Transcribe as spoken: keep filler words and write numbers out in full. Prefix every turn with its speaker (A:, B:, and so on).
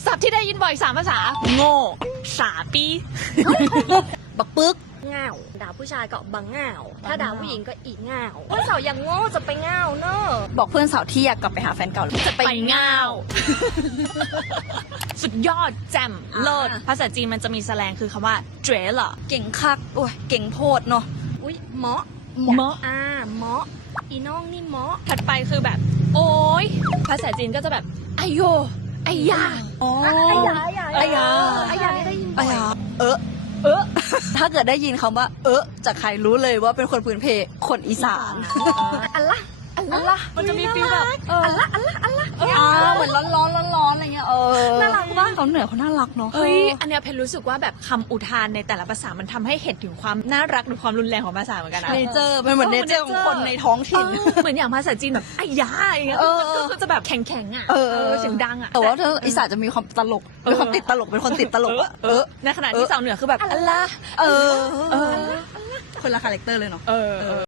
A: ศัพท์ที่ได้ยินบ่อยสามภาษาโง่สาปีบักปึ๊ก
B: เง่าด่าผู้ชายก็บังเง่าถ้าด่าผู้หญิงก็อีเง่าเพื่อนสาวอย่างโง่จะไปเง่าเนอะ
C: บอกเพื่อนสาวที่อยากกลับไปหาแฟนเก่าจะไปเง่า
A: สุดยอดแจ่มเลิศภาษาจีนมันจะมีแสแลงคือคำว่าเจ๋อเหรอ
C: เก่งคักโอ้ยเก่งโพดเนาะ
B: อุ้ยเหมาะ
A: เหมาะ
B: อ่าเหมาะอีน้องนี่เหมาะ
A: ถัดไปคือแบบโอ้ยภาษาจีนก็จะแบบไอโยไอยา
C: อ๋อ
B: ไอยาไอยา
C: ไอยา
B: ไอยานี่ได้ยินบ่
C: ไอ
B: อย
C: ยาเออเออถ้าเกิดได้ยินคำว่าเออจากใครรู้เลยว่าเป็นคนพื้นเพคนอีสาน
B: อัลละอัลละ
A: มันจะมีฟีลแบบ
B: อัลละอัลละอัลละ
C: อ่าเหมือนร้อนร้อนร้อนร้อนอะไรเงี้ยเออ
B: น่ารักมาก
C: เขาเหนือเขาน่ารักเนาะ
A: เฮ้ยอันเนี้ยเพนรู้สึกว่าแบบคำอุทานในแต่ละภาษามันทำให้เห็นถึงความน่ารักหรือความรุนแรงของภาษาเหมือนกันนะ
C: เนเจอร์เป็นเหมือนเนเจอร์ของคนในท้องถิ่น
A: เหมือนอย่างภาษาจีนแบบไอ้ยาอย่างเงี้ยก็คือจะแบบแข็งๆอ่ะเออเสียงดังอ่ะ
C: แต่ว่าเธออีสานจะมีความตลกเป็นคนติดตลกเป็นคนติดตลกอะเออ
A: ในขณะที่สาวเหนือคือแบบอัลลา
C: เออคนละคาแรคเตอร์เลยเนาะ
A: เออ